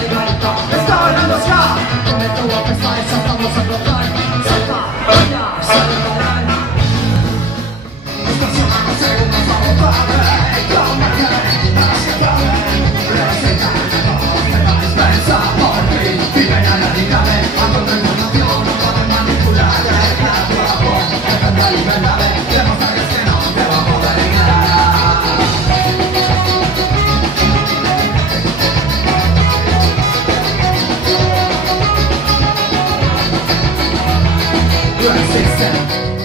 libertad. Está bailando ya, con el tubo pesa y ya estamos a flotar. Salta, baila, saltarán. Estacionamos segundos a votar. Como el que hacia atrás. Receta de todos de la dispensa. Por fin, viven a la librame. Ando de información, no pueden manipular. Deja tu amor, defender la libertad. Demostrarles que no te va a poder ignorar. Resisten.